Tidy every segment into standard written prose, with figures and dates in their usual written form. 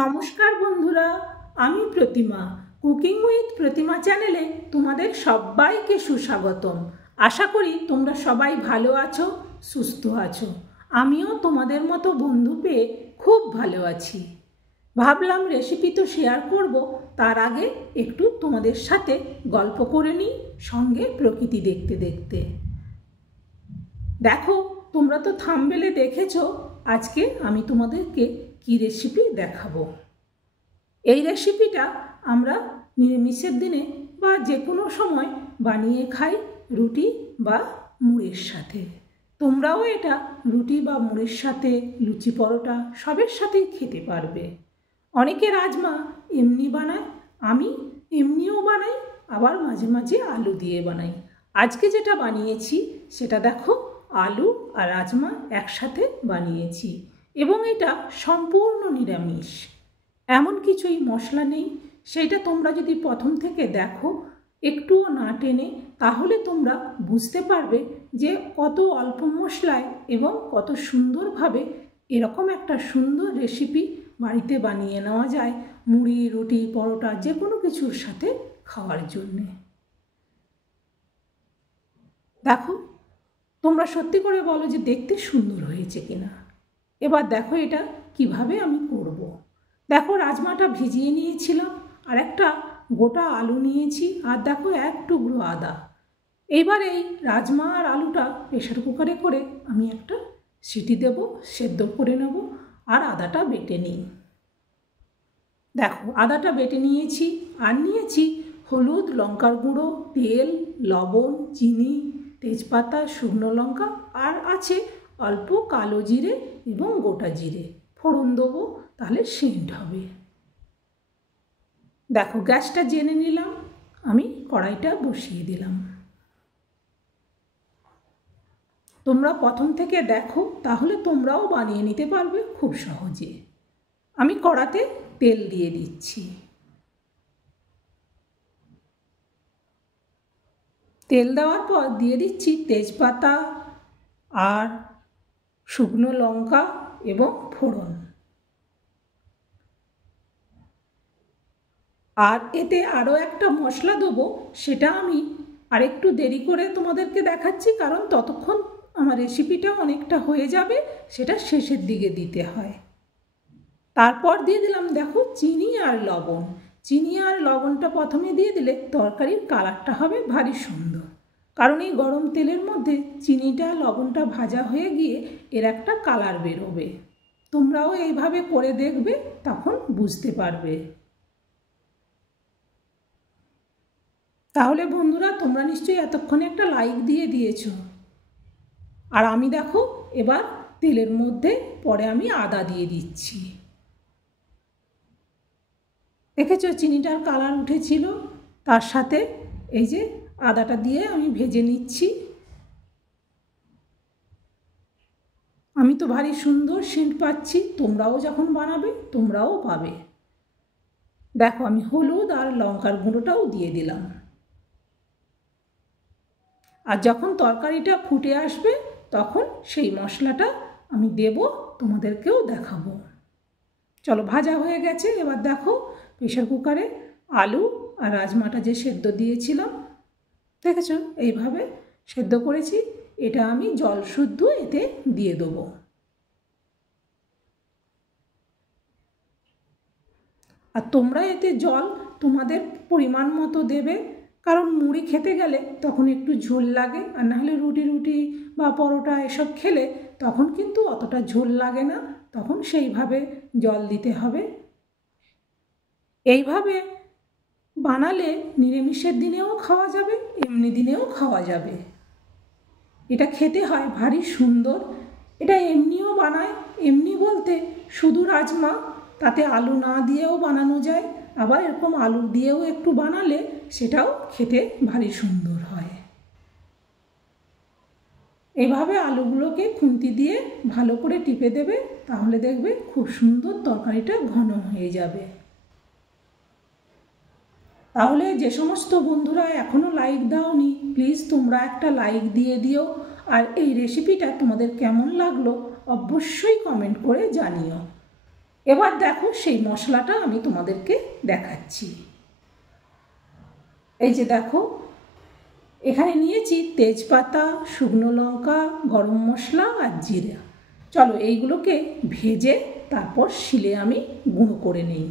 নমস্কার বন্ধুরা, আমি প্রতিমা। কুকিং উইথ প্রতিমা চ্যানেলে তোমাদের সবাইকে সুস্বাগতম। আশা করি তোমরা সবাই ভালো আছো, সুস্থ আছো। আমিও তোমাদের মতো বন্ধু পেয়ে খুব ভালো আছি। ভাবলাম রেসিপি তো শেয়ার করব, তার আগে একটু তোমাদের সাথে গল্প করে নিই, সঙ্গে প্রকৃতি দেখতে দেখতে। দেখো, তোমরা তো থাম্বনেলে দেখেছো আজকে আমি তোমাদেরকে কি রেসিপি দেখাবো। এই রেসিপিটা আমরা নিরামিষের দিনে বা যে কোনো সময় বানিয়ে খাই রুটি বা মুড়ির সাথে। তোমরাও এটা রুটি বা মুড়ির সাথে, লুচি পরোটা সবের সাথেই খেতে পারবে। অনেকে রাজমা এমনি বানায়, আমি এমনিও বানাই, আবার মাঝে মাঝে আলু দিয়ে বানাই। আজকে যেটা বানিয়েছি সেটা দেখো, আলু আর রাজমা একসাথে বানিয়েছি এবং এটা সম্পূর্ণ নিরামিষ, এমন কিছুই মশলা নেই। সেইটা তোমরা যদি প্রথম থেকে দেখো, একটুও না টেনে, তাহলে তোমরা বুঝতে পারবে যে কত অল্প মশলায় এবং কত সুন্দরভাবে এরকম একটা সুন্দর রেসিপি বাড়িতে বানিয়ে নেওয়া যায় মুড়ি, রুটি, পরোটা যে কোনো কিছুর সাথে খাওয়ার জন্যে। দেখো, তোমরা সত্যি করে বলো যে দেখতে সুন্দর হয়েছে কিনা। এবার দেখো এটা কিভাবে আমি করব। দেখো, রাজমাটা ভিজিয়ে নিয়েছিলাম, আর একটা গোটা আলু নিয়েছি, আর দেখো এক টুকরো আদা। এইবার এই রাজমা আর আলুটা প্রেশার কুকারে করে আমি একটা সিটি দেব, সেদ্ধ করে নেব, আর আদাটা বেটে নিই। দেখো, আদাটা বেটে নিয়েছি, আর নিয়েছি হলুদ, লঙ্কার গুঁড়ো, তেল, লবণ, চিনি, তেজপাতা, শুকনো লঙ্কা, আর আছে অল্প কালো জিরে এবং গোটা জিরে। ফোড়ন দেবো, তাহলে সেন্ট হবে। দেখো, গ্যাসটা জেনে নিলাম, আমি কড়াইটা বসিয়ে দিলাম। তোমরা প্রথম থেকে দেখো, তাহলে তোমরাও বানিয়ে নিতে পারবে খুব সহজে। আমি কড়াতে তেল দিয়ে দিচ্ছি। তেল দেওয়ার পর দিয়ে দিচ্ছি তেজপাতা আর শুকনো লঙ্কা এবং ফোড়ন। আর এতে আরও একটা মশলা দেবো, সেটা আমি আরেকটু দেরি করে তোমাদেরকে দেখাচ্ছি, কারণ ততক্ষণ আমার রেসিপিটা অনেকটা হয়ে যাবে, সেটা শেষের দিকে দিতে হয়। তারপর দিয়ে দিলাম দেখো চিনি আর লবণ। চিনি আর লবণটা প্রথমে দিয়ে দিলে তরকারির কালারটা হবে ভারী সুন্দর, কারণ এই গরম তেলের মধ্যে চিনিটা, লবণটা ভাজা হয়ে গিয়ে এর একটা কালার বেরোবে। তোমরাও এইভাবে করে দেখবে, তখন বুঝতে পারবে। তাহলে বন্ধুরা, তোমরা নিশ্চয়ই এতক্ষণে একটা লাইক দিয়ে দিয়েছো। আর আমি দেখো এবার তেলের মধ্যে পরে আমি আদা দিয়ে দিচ্ছি। দেখেছো চিনিটার কালার উঠেছিল, তার সাথে এই যে আদাটা দিয়ে আমি ভেজে নিচ্ছি। আমি তো ভারী সুন্দর সেন্ট পাচ্ছি, তোমরাও যখন বানাবে তোমরাও পাবে। দেখো, আমি হলুদ আর লঙ্কার গুঁড়োটাও দিয়ে দিলাম। আর যখন তরকারিটা ফুটে আসবে তখন সেই মশলাটা আমি দেব, তোমাদেরকেও দেখাবো। চলো, ভাজা হয়ে গেছে। এবার দেখো, প্রেশার কুকারে আলু আর রাজমাটা যে সেদ্ধ দিয়েছিলাম, দেখেছো এইভাবে সেদ্ধ করেছি, এটা আমি জল শুদ্ধ এতে দিয়ে দেবো। আর তোমরা এতে জল তোমাদের পরিমাণ মতো দেবে, কারণ মুড়ি খেতে গেলে তখন একটু ঝোল লাগে, আর নাহলে রুটি বা পরোটা এসব খেলে তখন কিন্তু অতটা ঝোল লাগে না, তখন সেইভাবে জল দিতে হবে। এইভাবে বানালে নিরামিষের দিনেও খাওয়া যাবে, এমনি দিনেও খাওয়া যাবে। এটা খেতে হয় ভারী সুন্দর। এটা এমনিও বানায়, এমনি বলতে শুধু রাজমা, তাতে আলু না দিয়েও বানানো যায়, আবার এরকম আলু দিয়েও একটু বানালে সেটাও খেতে ভারী সুন্দর হয়। এভাবে আলুগুলোকে খুন্তি দিয়ে ভালো করে টিপে দেবে, তাহলে দেখবে খুব সুন্দর তরকারিটা ঘন হয়ে যাবে। তাহলে যে সমস্ত বন্ধুরা এখনও লাইক দাওনি, প্লিজ তোমরা একটা লাইক দিয়ে দিও। আর এই রেসিপিটা তোমাদের কেমন লাগলো অবশ্যই কমেন্ট করে জানিও। এবার দেখো সেই মশলাটা আমি তোমাদেরকে দেখাচ্ছি। এই যে দেখো, এখানে নিয়েছি তেজপাতা, শুকনো লঙ্কা, গরম মশলা আর জিরা। চলো এইগুলোকে ভেজে তারপর শিলে আমি গুঁড়ো করে নিই।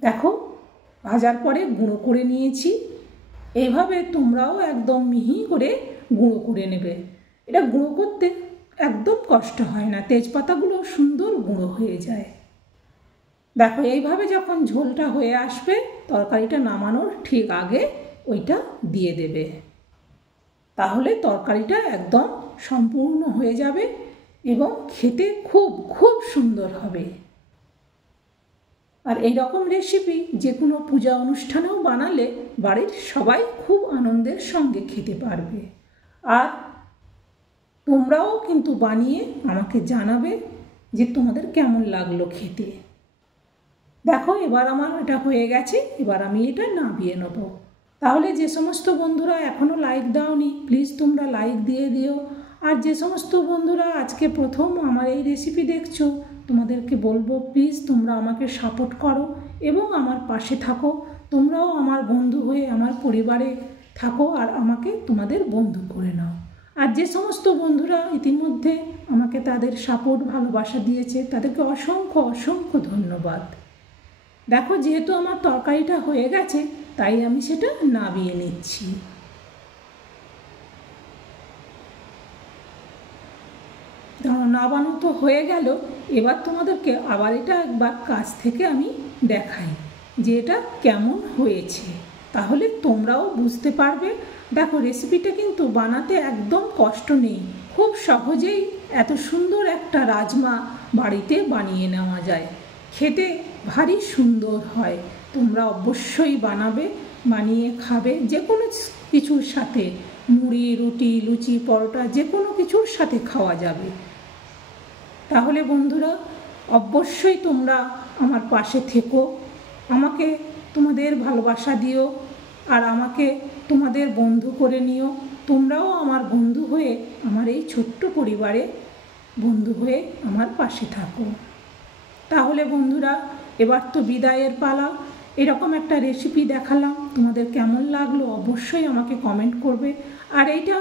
দেখো ভাজার পরে গুঁড়ো করে নিয়েছি। এইভাবে তোমরাও একদম মিহি করে গুঁড়ো করে নেবে। এটা গুঁড়ো করতে একদম কষ্ট হয় না, তেজপাতাগুলো সুন্দর গুঁড়ো হয়ে যায়। দেখো এইভাবে যখন ঝোলটা হয়ে আসবে, তরকারিটা নামানোর ঠিক আগে ওইটা দিয়ে দেবে, তাহলে তরকারিটা একদম সম্পূর্ণ হয়ে যাবে এবং খেতে খুব খুব সুন্দর হবে। আর এই রকম রেসিপি যে কোনো পূজা অনুষ্ঠানেও বানালে বাড়ির সবাই খুব আনন্দের সঙ্গে খেতে পারবে। আর তোমরাও কিন্তু বানিয়ে আমাকে জানাবে যে তোমাদের কেমন লাগলো খেতে। দেখো এবার আমার এটা হয়ে গেছে, এবার আমি এটা নামিয়ে নেব। তাহলে যে সমস্ত বন্ধুরা এখনও লাইক দাওনি, প্লিজ তোমরা লাইক দিয়ে দিও। আর যে সমস্ত বন্ধুরা আজকে প্রথম আমার এই রেসিপি দেখছো, তোমাদেরকে বলবো প্লিজ তোমরা আমাকে সাপোর্ট করো এবং আমার পাশে থাকো। তোমরাও আমার বন্ধু হয়ে আমার পরিবারে থাকো আর আমাকে তোমাদের বন্ধু করে নাও। আর যে সমস্ত বন্ধুরা ইতিমধ্যে আমাকে তাদের সাপোর্ট ভালোবাসা দিয়েছে, তাদেরকে অসংখ্য অসংখ্য ধন্যবাদ। দেখো যেহেতু আমার তরকারিটা হয়ে গেছে, তাই আমি সেটা নামিয়ে নিচ্ছি। নামানো তো হয়ে গেল, এবার তোমাদেরকে আবার এটা একবার কাছ থেকে আমি দেখাই যে এটা কেমন হয়েছে, তাহলে তোমরাও বুঝতে পারবে। দেখো রেসিপিটা কিন্তু বানাতে একদম কষ্ট নেই, খুব সহজেই এত সুন্দর একটা রাজমা বাড়িতে বানিয়ে নেওয়া যায়। খেতে ভারী সুন্দর হয়। তোমরা অবশ্যই বানাবে, বানিয়ে খাবে যে কোনো কিছুর সাথে, মুড়ি, রুটি, লুচি, পরোটা যে কোনো কিছুর সাথে খাওয়া যাবে। তাহলে বন্ধুরা অবশ্যই তোমরা আমার পাশে থেকো, আমাকে তোমাদের ভালোবাসা দিও আর আমাকে তোমাদের বন্ধু করে নিও। তোমরাও আমার বন্ধু হয়ে আমার এই ছোট্ট পরিবারে বন্ধু হয়ে আমার পাশে থাকো। তাহলে বন্ধুরা এবার তো বিদায়ের পালা। এরকম একটা রেসিপি দেখালাম, তোমাদের কেমন লাগলো অবশ্যই আমাকে কমেন্ট করবে। আর এইটা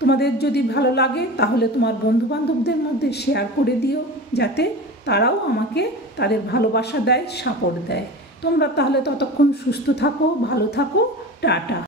তোমাদের যদি ভালো লাগে তাহলে তোমার বন্ধুবান্ধবদের মধ্যে শেয়ার করে দিও, যাতে তারাও আমাকে তাদের ভালোবাসা দেয়, সাপোর্ট দেয়। তোমরা তাহলে ততক্ষণ সুস্থ থাকো, ভালো থাকো, টাটা।